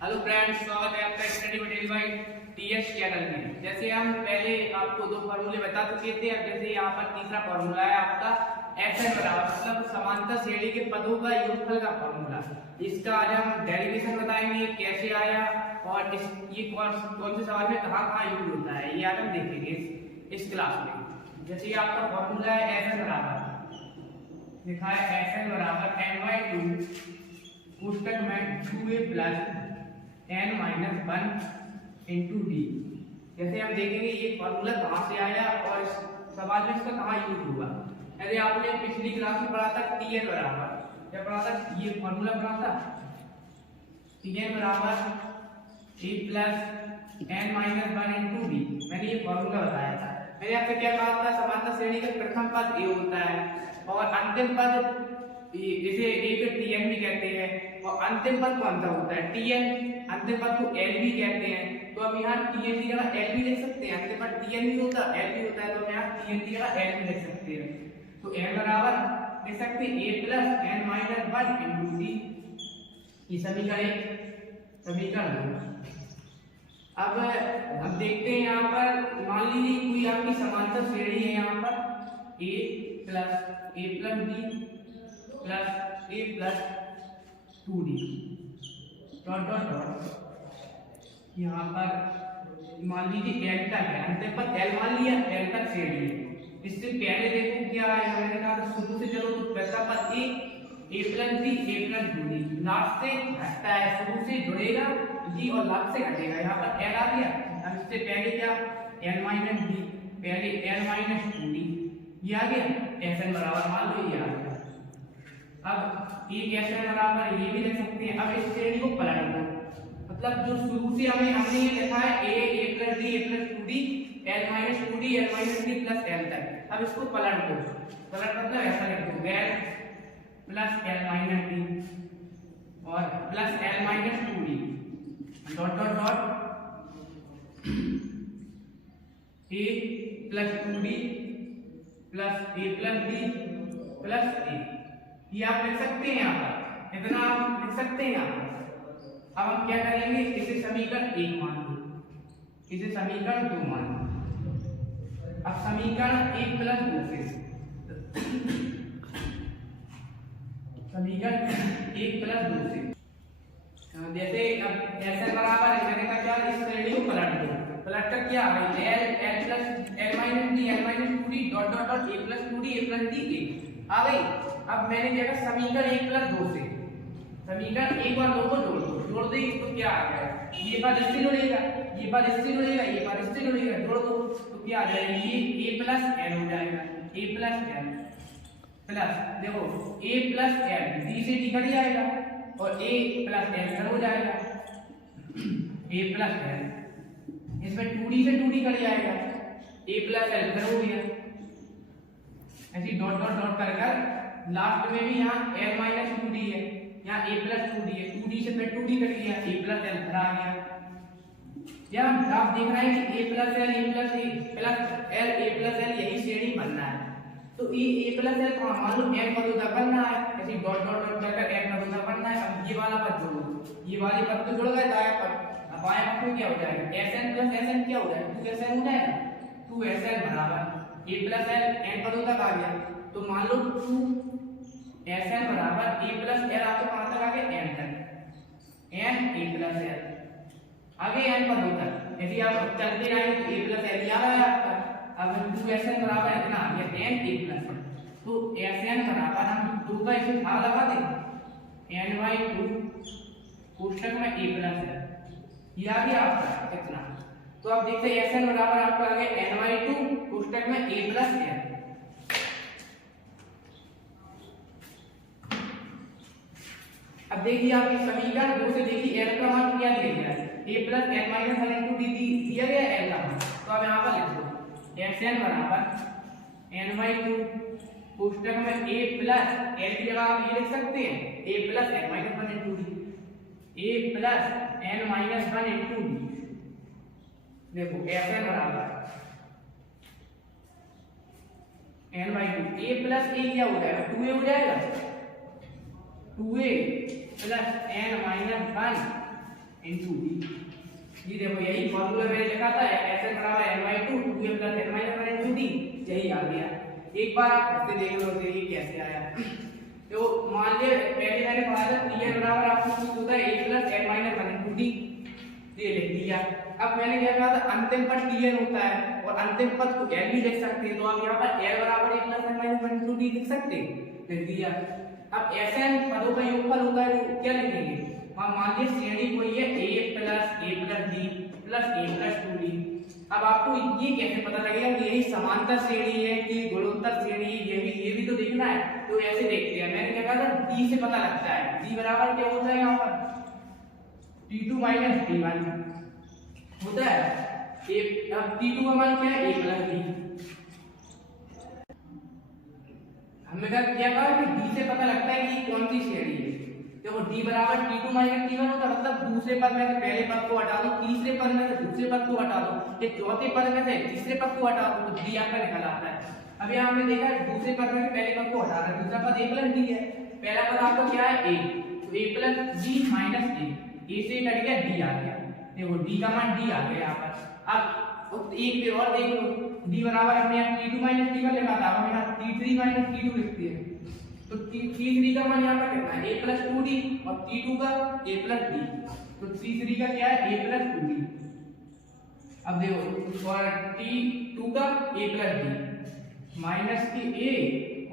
Hello friends, स्वागत है आपका study material by TS channel में। जैसे हम पहले आपको दो फॉर्मूले बता चुके थे, अब जैसे यहाँ पर तीसरा फॉर्मूला है आपका एफएन बराबर मतलब समांतर श्रेणी के पदों का योगफल का फॉर्मूला। इसका आज हम डेरिवेशन बताएंगे, कैसे आया और ये कौन से सवाल में कहाँ यूज होता है, ये आज हम देखेंगे इस क्लास में। जैसे आपका फॉर्मूला है एफएन बराबर लिखा है एफएन बराबर n/2 पुस्तक में 2a plus n minus 1 into D. जैसे हम देखेंगे ये फॉर्मूला कहाँ से आया और इस सवाल में इसका कहाँ यूज हुआ। यदि आपने पिछली क्लास में पढ़ा था tn बराबर, क्या पढ़ा था, ये फॉर्मूला पढ़ा था tn बराबर a plus n minus 1 into D. मैंने ये फॉर्मूला बताया था। मैंने आपसे क्या कहा था, समांतर श्रेणी का प्रथम पद a होता है और अंतिम पद इसे एक tn भी कहते हैं और अंतिम पद कौन सा होता है tn, अंतिम पद को l भी कहते हैं। तो अब यहाँ tn की जगह l भी लिख सकते हैं, अंतिम पद tn भी होता है l भी होता है, तो हम यहाँ tn की जगह l भी लिख सकते हैं। तो n बराबर लिख सकते हैं a plus n minus 1 into D. ये समीकरण 2। अब हम देखते हैं यहाँ पर, मान लीजिए कोई आपकी समांतर श्रेणी है, यहाँ पर a plus b plus a plus 2d dot dot dot. यहाँ पर मान लीजिए l तक है, अंतिम पद l मान लिया, l तक श्रेणी है। इससे पहले देखो क्या है, मैंने कहा शुरू से चलो तो पहला पद a plus b a plus 2d, last से घटता है, शुरू से जुड़ेगा d और लास्ट से घटेगा। यहाँ पर l आ गया, अब इससे पहले क्या n माइनस b, पहले n माइनस 2d, ये आ गया fn बराबर, मान लो ये आ गया। अब ये कैसे बराबर, ये भी लिख सकते हैं। अब इस श्रेणी को पलट दो, मतलब जो शुरू से हमने ये लिखा है a plus d a plus 2d l minus 2d l minus d plus l तक। अब इसको पलट दो, पलट मतलब ऐसा लिख दो l plus l minus d और plus l minus 2d dot dot dot a plus 2d plus a plus d plus a। ये आप लिख सकते हैं, यहाँ पर इतना आप लिख सकते हैं यहाँ पर। अब हम क्या करेंगे, इसे समीकरण 1 मान लो, इसे समीकरण 2 मान लो। अब समीकरण 1 प्लस 2 से समीकरण 1 प्लस 2 से जैसे अब ऐसे बराबर है, मैंने कहा क्या इस श्रेणी को पलट दो, पलट कर क्या आ गई l plus l minus d l minus 2d dot dot dot a plus 2d a plus d a आ गई। अब मैंने क्या कहा, समीकरण 1 प्लस 2 से समीकरण 1 और 2 को जोड़ देंगे तो क्या आ जाएगा, ये बार इससे जुड़ेगा, ये बार इससे जुड़ेगा, ये बार इससे जुड़ेगा, जोड़ दो तो क्या आ जाएगा, ये a प्लस l हो जाएगा, a प्लस l प्लस देखो a प्लस l d से d कट जाएगा और a प्लस l इधर हो जाएगा, a प्लस l इसमें 2d से 2d कट जाएगा, a प्लस l इधर हो गया, ऐसे डॉट डॉट डॉट कर लास्ट में भी यहाँ l माइनस 2d है, यहाँ a प्लस 2d है, 2d से फिर 2d कट गया, a प्लस l इधर आ गया। या आप देख रहे हैं कि a plus l a plus l यही श्रेणी बनना है। तो ये a प्लस l को मान लो n पदों तक बनना है, ऐसे डॉट डॉट डॉट कर n पदों तक बनना है। अब ये वाला पद जोड़ो, ये वाले पद तो जुड़ गए दाएं पद, अब बाएं पद में क्या हो जाएगा, sn प्लस sn क्या हो जाएगा, 2sn हो जाएगा, 2sn बराबर a प्लस l n पदों तक आ गया। तो मान लो 2sn बराबर a प्लस l आपको कहां तक आ गया, n तक, n a प्लस l आगे n पदों तक। यदि आप चलते रहेंगे तो a प्लस l याद आया आपका। अब 2sn बराबर इतना आ गया n a प्लस l, तो sn बराबर हम 2 का इसे भाग लगा दें n/2 कोष्ठक में a प्लस l, ये आ गया आपका कितना। तो आप देखते हैं sn बराबर आपका आ गया n/2 कोष्ठक में a प्लस l। अब देखिए आप इस समीकरण 2 से देखिए l का मान क्या दिया गया है, a plus l minus 1 into d दिया गया है l का मान। तो अब यहाँ पर लिख दो sn बराबर n/2 कोष्ठक में a प्लस l की जगह आप ये लिख सकते हैं a plus l minus 1 into d, a plus n minus 1 into d। देखो sn बराबर n/2 a प्लस a क्या हो जाएगा, 2a हो जाएगा, 2a plus n minus 1 into D. ये देखो यही फॉर्मूला मैंने लिखा था Sn बराबर n/2 2a plus n minus 1 into D, यही आ गया। एक बार आप करके देख लो तो ये कैसे आया। तो मान लिया पहले मैंने पढ़ा था Tn बराबर आपको कुछ होता है a plus n minus 1 into D, ये लिख दिया। अब मैंने क्या कहा था अंतिम पद Tn होता है और अंतिम पद को n भी लिख सकते हैं, तो आप यहाँ पर l बराबर a plus n minus 1 into D लिख सकते हैं, लिख दिया। अब Sn पदों का योगफल होता है तो क्या लिखेंगे, मान लीजिए श्रेणी कोई है a plus d plus a plus 2d। अब आपको ये कैसे पता लगेगा कि यही समांतर श्रेणी है कि गुणोत्तर श्रेणी है, ये भी तो देखना है। तो ऐसे देखते हैं, मैंने क्या कहा था d से पता लगता है, d बराबर क्या होता है यहाँ पर t2 माइनस t1 होता है। अब t2 का मान क्या है a प्लस d, हमने क्या कहा कि d से पता लगता है कि कौन सी श्रेणी है। देखो d बराबर t2 माइनस t1 होता है, मतलब दूसरे पद में से पहले पद को हटा दो, तीसरे पद में से दूसरे पद को हटा दो, ये चौथे पद में से तीसरे पद को हटा दो, तो d आपका निकल आता है। अब यहाँ हमने देखा दूसरे पद में से पहले पद को हटा रहा है, दूसरा पद a प्लस d है, पहला पद आपका क्या है a, तो a plus d minus a से कट गया d आ गया। देखो d का मान d आ गया यहाँ पर। अब एक बार और देख लो, d बराबर हमने यहाँ t2 माइनस t1 लिखा था, हम यहाँ t3 माइनस t2 लिखते हैं, तो t3 का मान यहाँ पर कितना है a प्लस 2d और t2 का a प्लस d, तो t3 का क्या है a प्लस 2d। अब देखो और t2 का a प्लस d माइनस के a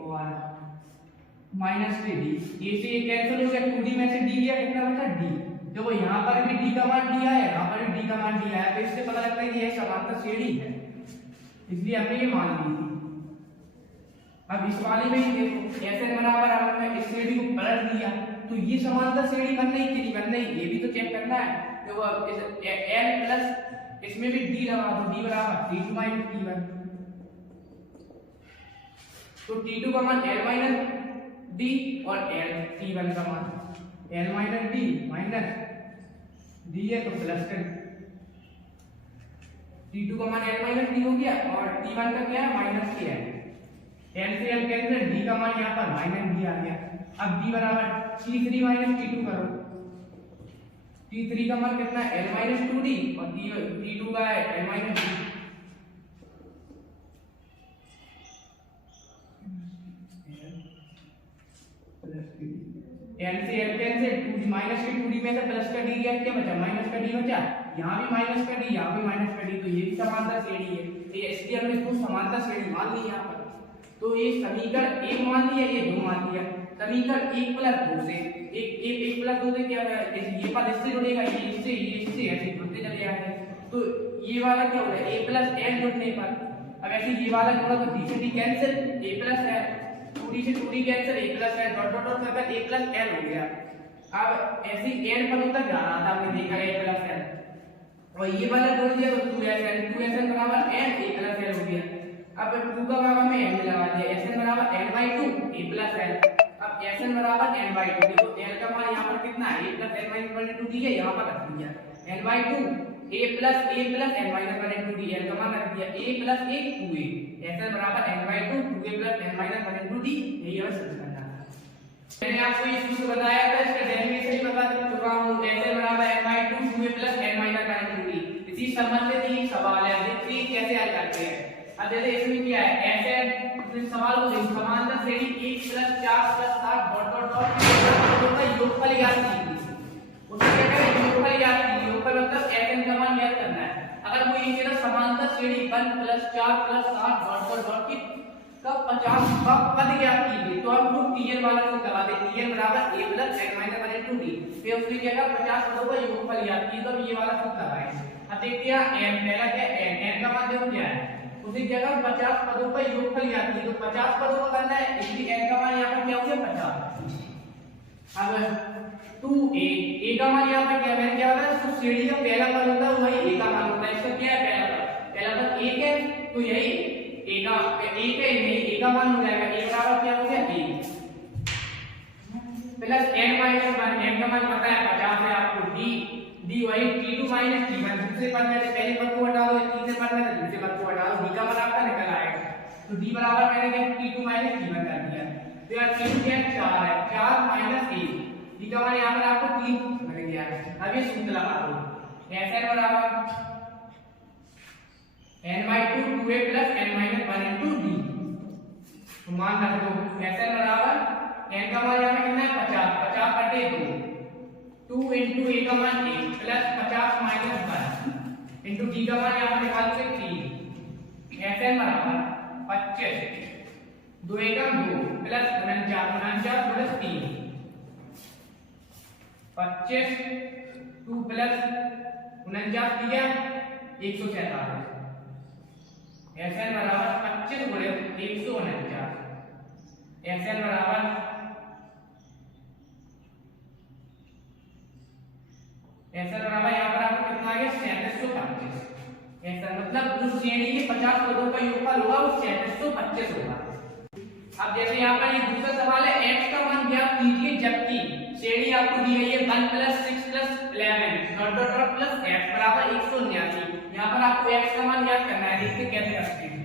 और माइनस के d, a से a कैंसिल हो गया, 2d में से d गया, कितना बचा d। देखो यहाँ पर भी d का मान दिया है, यहाँ पर भी d का मान दिया है, तो इससे पता लगता है कि यह समांतर श्रेणी है, इसलिए हमने ये मान ली थी। अब इस वाले में ही देखो Sn बराबर हमने इस श्रेणी को पलट दिया, तो ये समांतर श्रेणी बन रही कि नहीं बन रही, ये भी तो चेक करना है। देखो इस n प्लस इसमें भी d लगा दो, d बराबर t2 माइनस t1, तो t2 का मान l माइनस d और t1 का मान l minus d minus d है तो प्लस कर, t2 का मान l माइनस d हो गया और t1 का क्या है माइनस k है, l से l कैंसिल, d का मान यहाँ पर माइनस d आ गया। अब d बराबर t3 माइनस t2 करो, t3 का मान कितना है l माइनस 2d और t2 का है l माइनस d। l से l कैंसिल, 2d माइनस के 2d में से प्लस का d गया, क्या बचा माइनस का d बचा, यहाँ भी माइनस का d, यहाँ भी माइनस का d, तो ये भी समांतर श्रेणी है, तो इसलिए हमने इसको समांतर श्रेणी मान ली यहाँ पर। तो ये समीकरण 1 मान लिया, ये 2 मान लिया, समीकरण 1 प्लस 2 से 1 प्लस 2 से क्या है, ये पद इससे जुड़ेगा, ये इससे ऐसे जुड़ते चले जाएंगे, तो ये वाला क्या हो गया a प्लस n जुड़ने पर, अब ऐसे ये वाला जुड़ा तो d से d कैंसिल, a प्लस है 2d से 2d cancel, a plus n dot dot dot करके a प्लस n हो गया। अब ऐसे n पदों तक जा रहा था, हमने देखा a प्लस n, और ये वाला जोड़ दिया तो 2sn बराबर n a प्लस n हो गया। अब 2 का भाग हमें n में लगा दिया, Sn बराबर n/2 a प्लस n। अब Sn बराबर n/2, देखो n का मान यहाँ पर कितना है a plus n minus 1 into d है, यहाँ पर रख दिया n/2 a plus n minus 1 into d, n का मान रख दिया a प्लस 1 2a, Sn बराबर n/2 2a plus n minus 1 into d, यही हमें सिद्ध करना था। मैंने आपको ये सूत्र बताया था, इसका डेरिवेशन ही बता चुका हूँ, Sn बराबर n/2 2a plus n minus 1 into d। इसी संबंध से एक सवाल है, देखिए कैसे हल करते हैं। अब जैसे इसमें क्या है Sn, इस सवाल को देखो, समांतर श्रेणी 1 plus 4 plus 7 dot dot dot का योगफल ज्ञात कीजिए, उसमें क्या करें योगफल ज्ञात कीजिए, योगफल मतलब Sn का मान ज्ञात करना है। अगर वो ये ना समांतर श्रेणी 1 plus 4 plus 7 dot dot dot की का 50 का पद ज्ञात कीजिए, तो हम लोग Tn वाला को लगा दे, Tn बराबर a plus n minus 1 into d, फिर उसने क्या कहा 50 पदों का योगफल ज्ञात कीजिए, तो ये वाला सूत्र लगाएंगे। अब देखते हैं n पहला क्या है, n का मान देखो क्या है, उसी जगह 50 पदों का योगफल ज्ञात कीजिए, तो 50 पदों का करना है, इसलिए n का मान यहाँ पर क्या हो गया 50। अब 2a का मान यहाँ पर क्या, मैंने क्या बताया, तो श्रेणी का पहला पद होता है वही a का मान होता है, इसका क्या है पहला पद 1 है, तो यही a का 1 है, यही a का मान हो जाएगा, a बराबर क्या हो गया 1 प्लस n माइनस 1, n का मान पता है 50 है आपको, d वही t2 माइनस t1, दूसरे पद में से पहले पद को हटा दो, तीसरे पद में से दूसरे पद को हटा दो, d का मान आपका निकल आएगा, तो d बराबर मैंने क्या t2 माइनस t1 कर दिया, तो यार t2 क्या 4 है, 4 माइनस 1, d का मान यहाँ पर आपको 3 मिल दिया। अब ये सूत्र लगा दो, Sn बराबर n/2 2a + n - 1 * d। तो मान रख दो Sn बराबर n का मान यहाँ कितना है 50, 50/2 2 * a का मान 1 प्लस 50 - 1 * d का मान यहाँ पर निकाल सकते 3। Sn बराबर 25 2 एकम 2 प्लस 49 प्लस 3 25 2 प्लस 49 दिया 147। Sn बराबर 25 गुणे 149। Sn बराबर यहाँ पर आपको कितना आ गया 3725। Sn मतलब उस श्रेणी के 50 पदों का योगफल होगा वो 3725 होगा। अब जैसे यहाँ पर ये दूसरा सवाल है x का मान ज्ञात कीजिए जबकि श्रेणी आपको दी गई है 1 + 6 + 11 dot dot dot plus x बराबर 179। यहाँ पर आपको x का मान ज्ञात करना है, देखते कैसे करते हैं।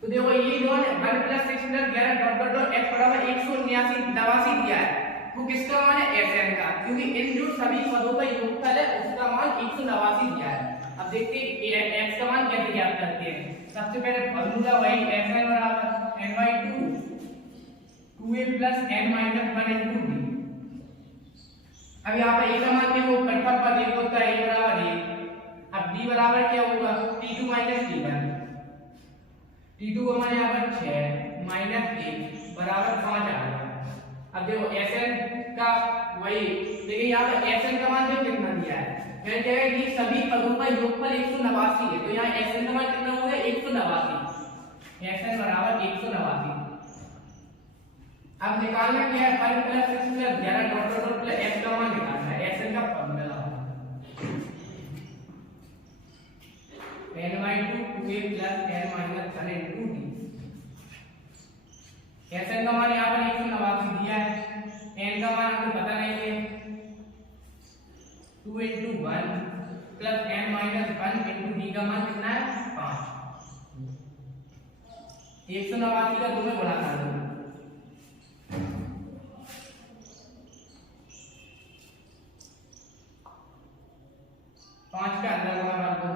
तो देखो ये जो है 1 + 6 + 11 डॉट डॉट डॉट x बराबर 179 दिया है, वो किसका मान है Sn का, क्योंकि इन जो सभी पदों का योगफल है उसका मान 189 दिया है। अब देखते हैं x का मान कैसे ज्ञात करते हैं। सबसे पहले फार्मूला वही Sn बराबर n/2 2a + n - 1 * d। अब यहाँ पर a का मान देखो कटपट पर एक होता है a बराबर 1। अब d बराबर क्या होगा t2 - t1। t2 का मान यहाँ पर 6 - 1 बराबर 5 आ गया। अब देखो Sn का वही देखिए यहाँ पर Sn का मान देखो कितना दिया है, मैंने कहा कि सभी पदों का योगफल 189 है, तो यहाँ Sn का मान कितना हो गया 189। Sn बराबर 189। अब निकालना क्या है 1 + 6 + 11 dot dot dot plus x का मान निकालना है। Sn का formula n/2 2a + n - 1 * d। Sn का मान यहाँ पर 189 दिया है, n का मान हमको पता नहीं है 2 * 1 प्लस n - 1 * d का मान कितना है 5। 189 का 2 में गुणा कर दो, 5 का अंदर गुणा कर दो,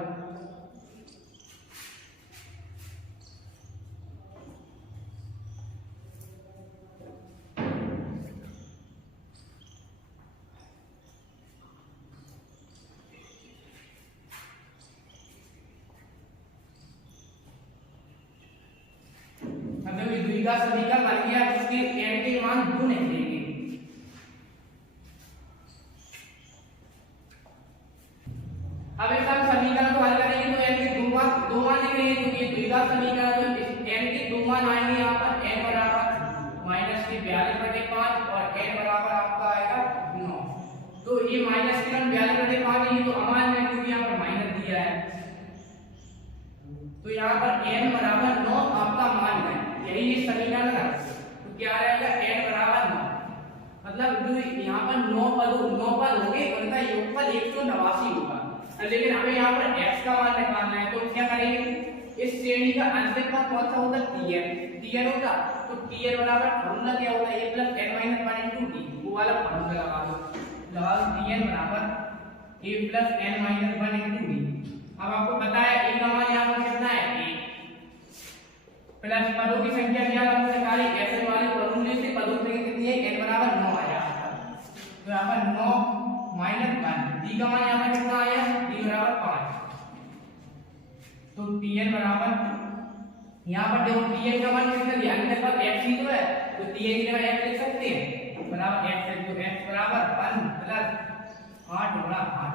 का समीकरण बन गया जिसके n के मान 2 नहीं देंगे। अब इस समीकरण को हल करेंगे तो n के 2 मान देंगे, क्योंकि ये द्विघात समीकरण है तो n के 2 मान आएंगे यहाँ पर n बराबर -42/5 और n बराबर आपका आएगा 9। तो ये -42/5 ये तो अमान्य है क्योंकि यहाँ पर माइनस दिया है, तो यहाँ पर n बराबर 9 आपका मान है, यही ये समीकरण है। तो क्या रहेगा n बराबर 9, मतलब जो यहाँ पर 9 पद होंगे उनका योगफल 189 होगा। लेकिन हमें यहाँ पर x का मान निकालना है, तो क्या करेंगे इस श्रेणी का अंतिम पद कौन सा होगा tn होगा। तो tn बराबर फार्मूला क्या होगा a + n - 1 * d, वो वाला फार्मूला लगा दो tn बराबर a + n - 1 * d। अब आपको पता है a का मान यहाँ पर कितना है 1 प्लस पदों की संख्या क्या हमने निकाली ऐसे वाले फॉर्मूले से पदों की कितनी है n बराबर 9 आया। तो यहाँ पर 9 - 1 d का मान यहाँ पर कितना आया d बराबर 5। तो tn बराबर यहाँ पर देखो tn का मान कितना दिया हमने पर x ही तो है, तो tn की जगह x लिख सकते हैं बराबर x है, तो x बराबर 1 + 8 × 8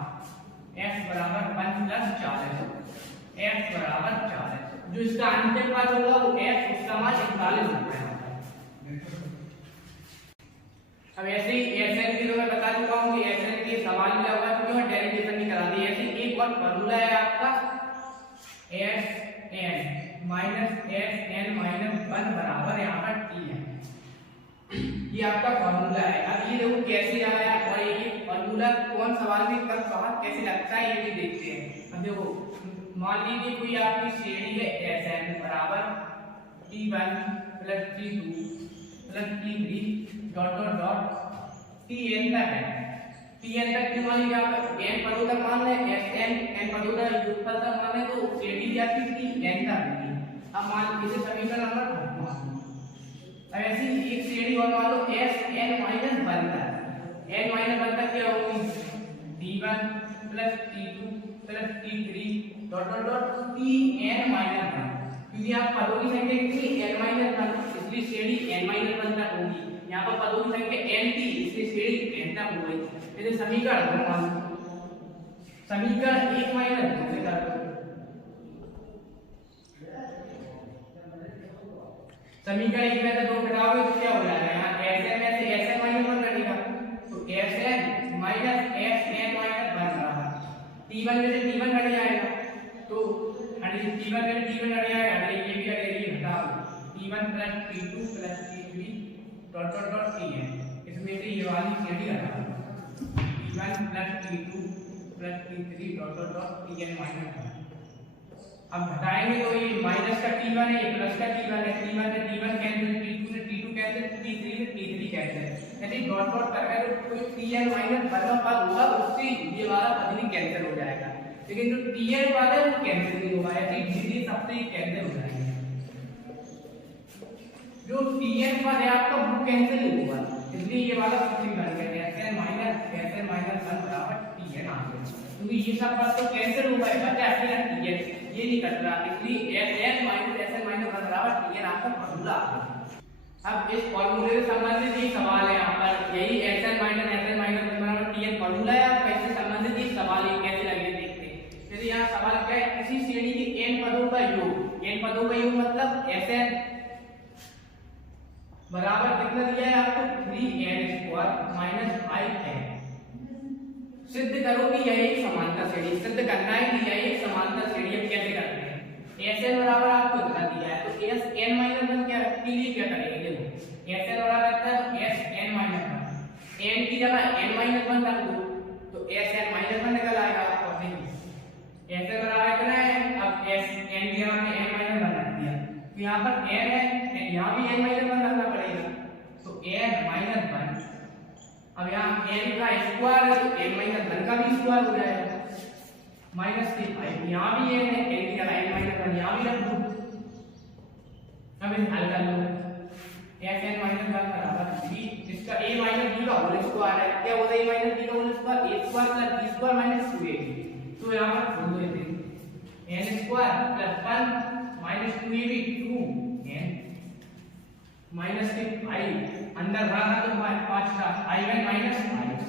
x बराबर 1 + 40 x बराबर 40। जो इसका अंतिम पद होगा वो x, उसका मान 41 होगा। अब ऐसे ही Sn की तो मैं बता चुका हूँ कि Sn के सवाल में होगा क्योंकि मैं डेरिवेशन नहीं करा दी। ऐसे एक और फार्मूला है आपका Sn - Sn - 1 बराबर यहाँ पर t है, ये आपका फार्मूला है। अब ये देखो कैसे आया और ये फार्मूला कौन सवाल में कब कहाँ कैसे लगता है ये भी देखते हैं। अब देखो मान लीजिए कोई आपकी श्रेणी है Sn बराबर t1 + t2 + t3 dot dot dot tn तक है। Tn तक क्यों मान लिया n पदों तक मान ले n पदों का योगफल तक मान ले तो श्रेणी क्या थी n तक थी। अब मान इसे समीकरण नंबर 5 मान लो। अब ऐसी एक श्रेणी और मान लो Sn माइनस 1 तक n माइनस 1 तक क्या होगी t1 t2 t3 dot dot dot tn minus 1 क्योंकि आप पदों की संख्या कितनी n माइनस 1 इसलिए श्रेणी n माइनस 1 तक होगी। यहाँ पर पदों की संख्या n थी इसलिए श्रेणी n तक हो गई। जैसे समीकरण 2 मान लो समीकरण 1 माइनस 2 से कर दो समीकरण 1 में से 2 घटाओगे तो क्या हो जाएगा यहाँ Sn में से Sn माइनस 1 कटेगा तो Sn माइनस Sn माइनस 1 बराबर t1 में से t1 कट जाएगा तो t1 में t1 कट जाएगा ये भी कटेगी घटाओ t1 t2 t3 dot dot dot tn इसमें से ये वाली श्रेणी घटाओ t1 t2 t3 dot dot dot tn minus 1। अब घटाएंगे तो ये माइनस का t1 है ये प्लस का t1 है t1 से t1 कैंसिल t2 से t2 कैंसिल t3 से t3 कैंसिल यदि डॉट डॉट करके तो कोई tn माइनस 1 का पद होगा उससे ये वाला पद भी कैंसिल हो जाएगा लेकिन जो tn पद है वो कैंसिल नहीं होगा ऐसे धीरे सबसे ही कैंसिल हो जाएगा। जो tn पद है आपका वो कैंसिल नहीं होगा इसलिए ये वाला सूत्र बन गया Sn माइनस 1 बराबर tn आ गया क्योंकि ये सब पद तो कैंसिल हो गए बचा फिर tn ये नहीं कट रहा इसलिए Sn माइनस Sn माइनस 1 बराबर tn आपका फॉर्मूला आ गया। अब इस फॉर्मूले से संबंधित ये सवाल है यहाँ पर यही Sn माइनस 1 बराबर tn फॉर्मूला है आपका इससे संबंधित ये सवाल है कैसे लगे देखते हैं। जैसे यहाँ सवाल क्या है किसी श्रेणी के n पदों का योग मतलब Sn बराबर कितना दिया है आपको 3n² माइनस 5n सिद्ध करो कि यह एक समांतर श्रेणी सिद्ध करना है कि यह एक समांतर श्रेणी अब कैसे करते हैं Sn बराबर आपको इतना दिया है तो Sn माइनस 1 क्या के लिए क्या करेंगे देखो Sn बराबर रहता है तो Sn माइनस 1 n की जगह n माइनस 1 रख दो तो Sn माइनस 1 निकल आएगा आपको देखिए Sn बराबर कितना है अब n की जगह में n माइनस 1 रख दिया तो यहाँ पर n है यहाँ भी n माइनस 1 रखना पड़ेगा तो n माइनस 1 अब यहाँ n का स्क्वायर है तो n माइनस 1 का भी स्क्वायर हो जाएगा माइनस के 5 यहाँ भी n है n की जगह n माइनस 1 यहाँ भी रख दो अब इसे हल कर लो Sn माइनस 1 बराबर b इसका a माइनस b का होल स्क्वायर है क्या होता है a माइनस b का whole square a square plus b square minus 2ab तो यहाँ पर खोल दो इसे n square plus 1 minus 2ab 2n minus के 5 अंदर रहा तो 5 का 5n माइनस 5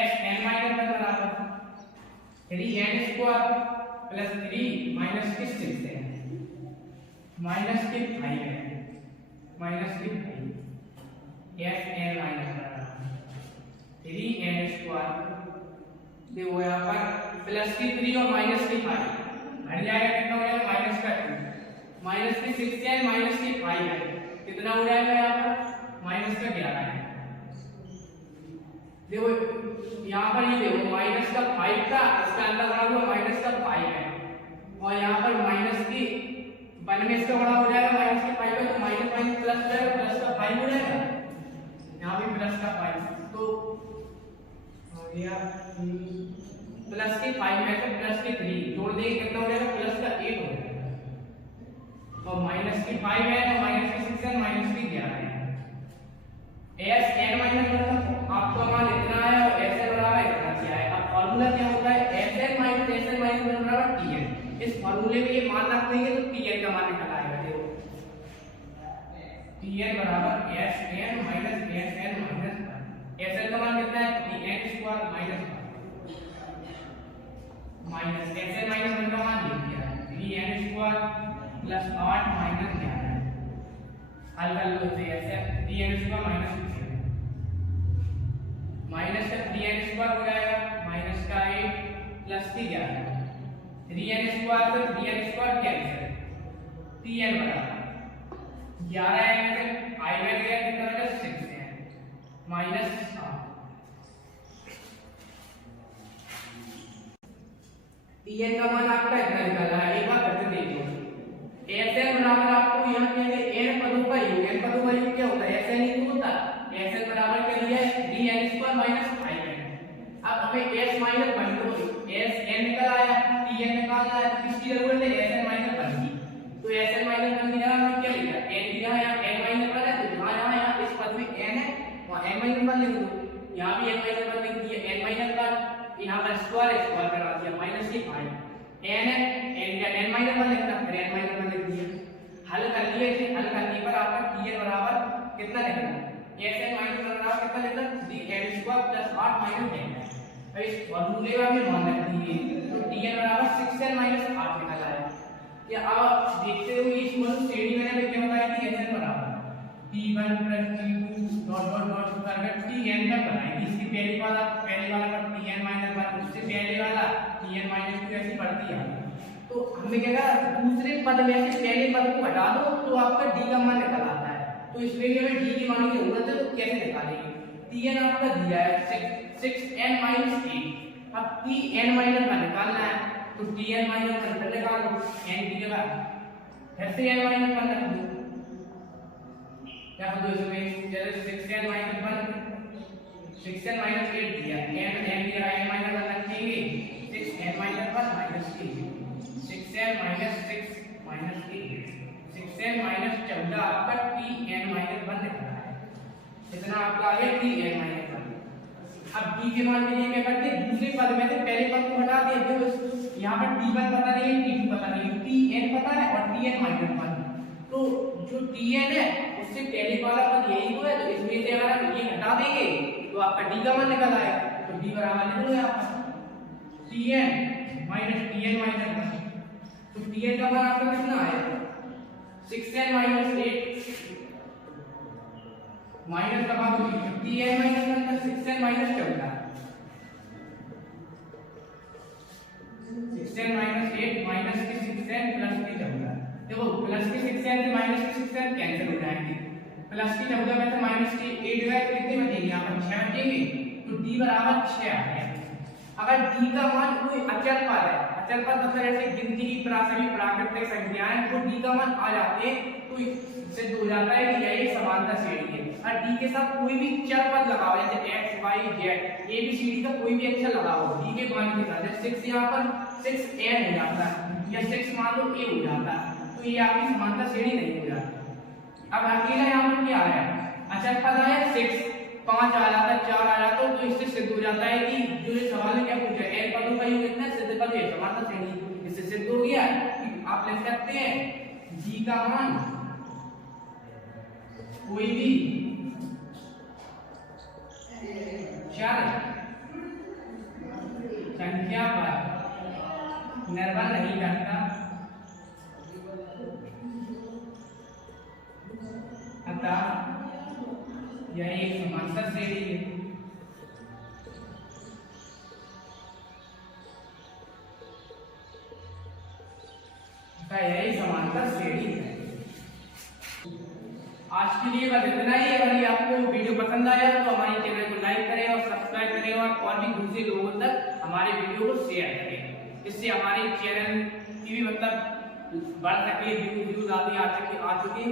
Sn माइनस 1 बराबर 3n² प्लस 3 माइनस के 6 है माइनस के 5 है माइनस के 5 Sn माइनस 1 3n² देखो यहाँ पर प्लस के 3 और माइनस के 5 हट जाएगा कितना हो जाएगा माइनस का 2 माइनस के 6n माइनस के 5 है कितना हो जाएगा यहाँ पर माइनस का 11 है। देखो यहाँ पर ये देखो माइनस का 5 का इसका अंदर बड़ा हुआ माइनस का 5 है और यहाँ पर माइनस की 1 में इसका बड़ा हो जाएगा माइनस के 5 का तो माइनस माइनस प्लस हो जाएगा प्लस का 5 हो जाएगा यहाँ भी प्लस का 5 तो हो गया प्लस के 5 में से प्लस के 3 जोड़ देंगे कितना हो जाएगा प्लस का 8 हो जाएगा और माइनस की 5 है तो माइनस की 6 है माइनस की 11 है Sn माइनस 1 आपको मान इतना है और Sn बराबर इतना किया है। अब फार्मूला क्या होता है Sn माइनस Sn माइनस 1 बराबर Tn इस फार्मूले में ये मान रख देंगे तो Tn का मान निकल आएगा देखो Tn बराबर Sn minus Sn minus 1 Sn का मान कितना है Tn² माइनस Sn माइनस 1 का मान ले दिया है Tn² प्लस 8 माइनस 11 हल कर लो इसे ऐसे Tn² माइनस 6 माइनस का Tn² हो जाएगा माइनस का 8 प्लस की 11 3n² तो 3n² कैंसिल Tn बराबर 11 है में 5 में गया कितना बचा 6 है माइनस 7 Tn का मान आपका इतना निकला है एक बार करके देख लो Sn बराबर आपको यहाँ पे n पदों का योग क्या होता है Sn ही तो होता है Sn बराबर क्या दिया है 3n² माइनस 5n हमें s माइनस 1 को s n निकल आया, t n निकालना है, किसकी जरूरत है s n माइनस 1 की। तो s n माइनस 1 की जगह हमने क्या लिखा n की जगह यहाँ n माइनस 1 है, तो जहाँ यहाँ इस पद में n है वहाँ n माइनस 1 लिख दो, यहाँ भी n माइनस 1 लिख दिया, n माइनस 1 यहाँ पर स्क्वायर करा दिया माइनस के फाइव n है, n माइनस 1 लिखना, फिर n माइनस 1 लिख दिया। हल कर लिए, इसे हल करने पर आपका tn बराबर कितना लिखना sn माइनस 1 बराबर कितना लिखना 3n square plus 8 minus n है। अब इस फॉर्मूले का भी मान रख दीजिए, तो tn बराबर 6n माइनस 8 निकल आया। या आप देखते हो इस मनु श्रेणी मैंने क्या बताया कि sn बराबर t1 t2 dot dot dot करके tn तक बनाएंगे। इसकी पहले वाला का tn माइनस 1, उससे पहले वाला tn माइनस 2 ऐसी बढ़ती है। तो हमने क्या कहा दूसरे पद में से पहले पद को हटा दो तो आपका d का मान निकल आता है। तो इसलिए हमें d की मान की जरूरत है, तो कैसे निकालेंगे। tn आपका दिया है 6n माइनस 8, अब tn माइनस 1 निकालना है, तो tn माइनस 1 फिर निकाल दो n की जगह, फिर से n माइनस 1 रख दो, क्या दो इसमें जैसे 6n माइनस 1 6n माइनस 8 दिया, n की जगह n माइनस 1 रखेंगे, 6n minus 1 minus 8, 6n minus 6 minus 8, 6n minus 14 आपका tn माइनस 1 निकला है। इतना आपका आ गया tn माइनस 1। अब d के मान के लिए क्या करते हैं, दूसरे पद में से पहले पद को हटा देते हो। यहाँ पर t1 पता नहीं है, t2 पता नहीं है, tn पता है और tn माइनस 1। तो जो tn है उससे पहले वाला पद यही तो है, तो इसमें से अगर हम ये हटा देंगे तो आपका d का मान निकल आएगा। तो d बराबर लिख लो यहाँ पर tn माइनस 1। तो tn का मान आपका कितना आएगा 6n माइनस 8 माइनस का मान tn माइनस 1 का 6n minus 14, 6n minus 8 minus के 6n प्लस के 14। देखो प्लस के 6n से माइनस के 6n कैंसिल हो जाएंगे, प्लस की 14 में से माइनस के 8 गए कितने बचेंगे, यहाँ पर 6 बचेंगे, तो d बराबर 6 आ गया। अगर d का मान कोई अचल पद है, अचल पद मतलब ऐसे गिनती की सभी प्राकृतिक संख्याएं तो d का मान आ जाते हैं, तो सिद्ध हो जाता है कि यह समानता श्रेणी है। और d के साथ कोई भी चर पद लगाओ, जैसे x y z a b c d का कोई भी अक्षर लगाओ d के मान के साथ, जैसे 6 यहाँ पर 6n हो जाता है या 6 मान लो a हो जाता है, तो ये आपकी समानता श्रेणी नहीं हो जाती। अब अकेला यहाँ पर क्या आया, अचल पद आया 6, 5 आ जाता, 4 आ जाता, तो इससे सिद्ध हो जाता है कि जो ये सवाल है क्या पूछा है n पदों का योग कितना है, सिद्ध पद है समानता श्रेणी। इससे सिद्ध हो गया कि आप लिख सकते हैं d का मान कोई भी चर संख्या पर निर्भर नहीं करता, अतः यह एक समांतर श्रेणी है। यही समांतर श्रेणी है। आज के लिए बस इतना ही। अगर ये आपको वीडियो पसंद आया तो हमारे चैनल को लाइक करें और सब्सक्राइब करें और भी दूसरे लोगों तक हमारे वीडियो को शेयर करें, इससे हमारे चैनल की भी मतलब बढ़ सके, व्यूज आदि आ चुके।